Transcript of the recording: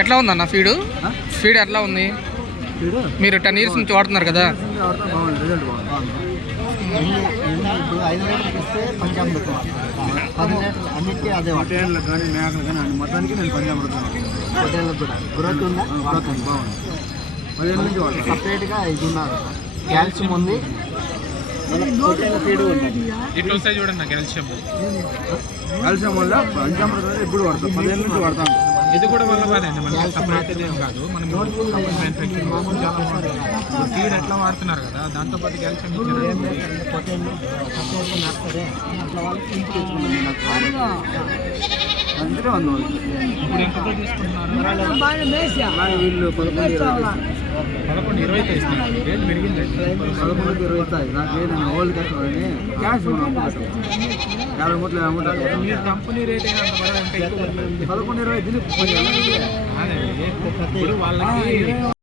ఎట్లా ఉందన్న ఫీడ్ ఎట్లా ఉంది? మీరు 10 years నుంచి వాడుతున్నారు కదా? ఇప్పుడు 5 లీటర్కి ఇస్తే పంచామృతం, 10 లీటర్లు అన్నిటికీ అదే పొట్టేళ్ళకి కానీ మేకలు కానీ అన్ని మొత్తానికి నేను పంచామృతం. పొట్టేళ్ళకి కూడా గ్రోత్ ఉందా? గ్రోత్ ఉంది, బాగుంది. 10 నుంచి వాడు సపరేట్గా ఇది ఉన్నారు, కాల్షియం ఉంది, పొట్టేళ్ళ ఫీడ్ ఉంది. ఇట్లా వస్తాయి చూడండి కాల్షియం వల్ల పంచామృతం ఇప్పుడు వాడతాం, 10 నుంచి వాడతాం. ఇది కూడా వల్ల కాదండి, మనకి సపరేట్ ఏం కాదు. మనం ఫీడ్ ఎట్లా వాడుతున్నారు కదా, దాంతోపాటు కాల్షియం ఇచ్చారు. అందుకే వంద ఇప్పుడు ఎంతతో తీసుకుంటున్నారు? వీళ్ళు 11-20 ఇస్తున్నారు. రేట్ పెరిగిందండి. 11-20 ఇస్తాయి. నాకు ఏదైనా ఓల్డ్ కస్టమర్ని క్యాష్ 50 మూటలు అమౌంట్. మీరు కంపెనీ రేట్ అయినా 11-20 వాళ్ళకి